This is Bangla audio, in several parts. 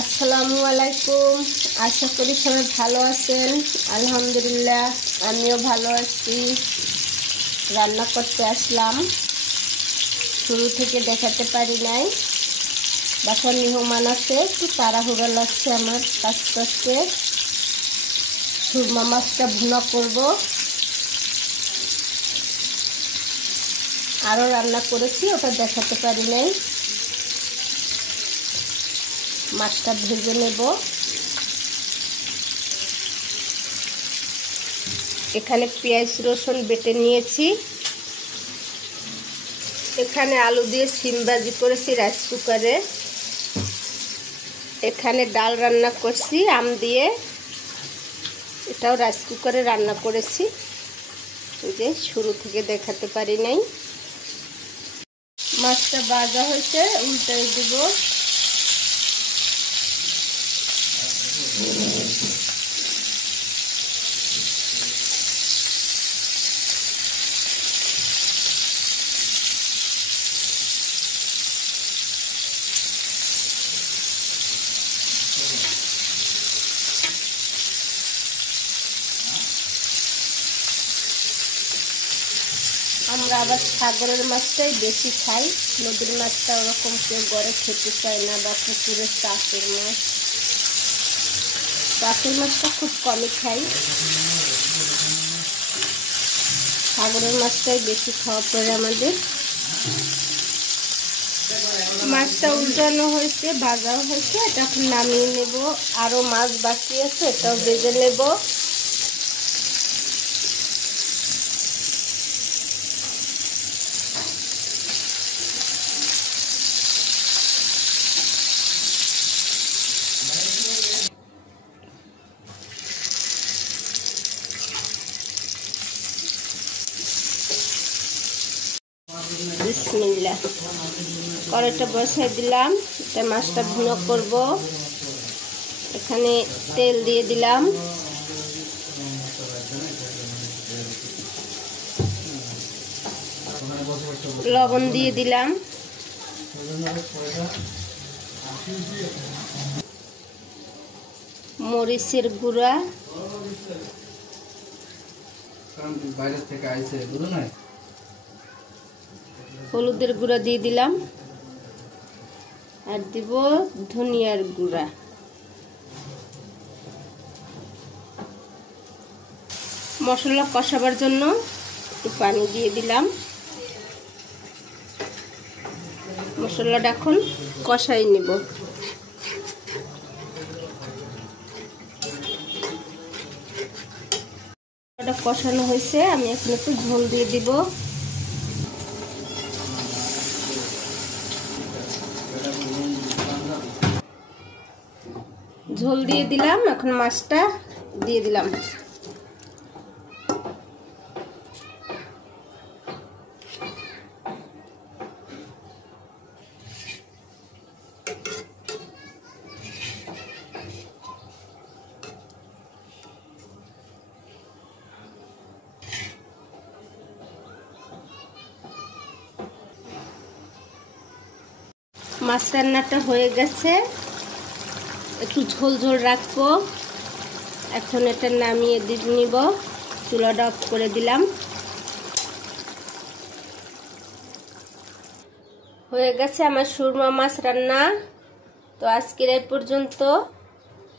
আসসালামু আলাইকুম। আশা করি সবাই ভালো আছেন। আলহামদুলিল্লাহ আমিও ভালো আছি। রান্না করতে আসলাম, শুরু থেকে দেখাতে পারি নাই। বাসার মেহমান আছে, একটু তাড়াহুড়ো লাগছে আমার কাজ করতে। সুরমা মাছটা ভুনা করব। আরও রান্না করেছি, ওটা দেখাতে পারি নাই। মাছটা ভেজে নেব। এখানে পেঁয়াজ রসুন বেটে নিয়েছি। এখানে আলু দিয়ে সিম ভাজি করেছি রাইস কুকারে। এখানে ডাল রান্না করছি আম দিয়ে, এটাও রাইস কুকারে রান্না করেছি। এই যে শুরু থেকে দেখাতে পারি নাই। মাছটা ভাজা হয়েছে, উল্টাই দিব। আমরা আবার সাগরের মাছটাই বেশি খাই, নদীর মাছটা ওরকম কেউ ঘরে খেতে চায় না, বা পুকুরের চাষের মাছ। চাষের মাছটা খুব কমই খাই, সাগরের মাছটাই বেশি খাওয়া পড়ে আমাদের। মাছটা উল্টানো হয়েছে, ভাজাও হয়েছে, এটা এখন নামিয়ে নেব। আরও মাছ বাকি আছে, এটাও ভেজে নেব। বিসমিল্লাহ। কড়াইটা বসাই দিলাম, এটা মাছটা ভুনা করব। এখানে তেল দিয়ে দিলাম, লবণ দিয়ে দিলাম, মরিচের গুঁড়া, হলুদের গুঁড়া দিয়ে দিলাম, আর দিব ধনিয়ার গুঁড়া। মশলা কষাবার জন্য একটু পানি দিয়ে দিলাম। মশলাটা এখন কষাই নিব। কষানো হয়েছে, আমি এখন একটু ঝোল দিয়ে দিব। ঝোল দিয়ে দিলাম, এখন মাছটা দিয়ে দিলাম। মাছ রান্নাটা হয়ে গেছে, একটু ঝোল ঝোল রাখবো। এখন এটা নামিয়ে নিব, চুলাটা অফ করে দিলাম। হয়ে গেছে আমার সুরমা মাছ রান্না। তো আজকের এই পর্যন্ত,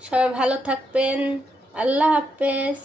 সবাই ভালো থাকবেন। আল্লাহ হাফেজ।